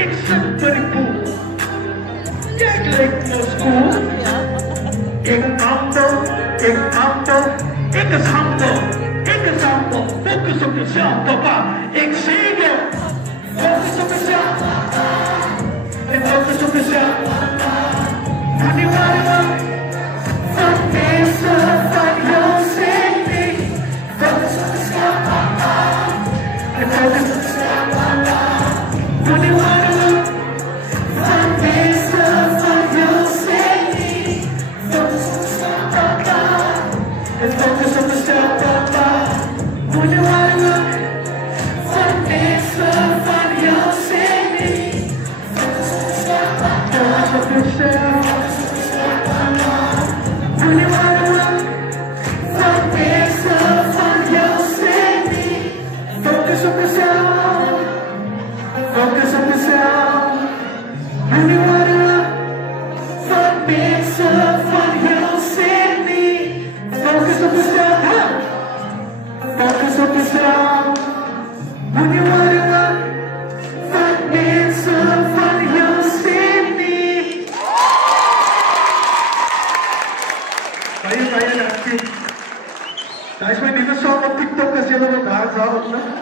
एक संग परिपूर्ण एक लाइक स्कूल एक ambo एक sambo focus on yourself papa एक single focus on yourself and focus on yourself honey don't miss find your safety focus on yourself and focus on yourself honey don't miss find your safety focus on yourself and focus on yourself papa honey don't miss find your safety focus on yourself Focus on yourself. Only water what makes up what you'll send me. Focus on yourself. Focus on yourself. Only water what makes up what you'll send me. Kaya natin. Guys, may dito sa TikTok kasi ano ba?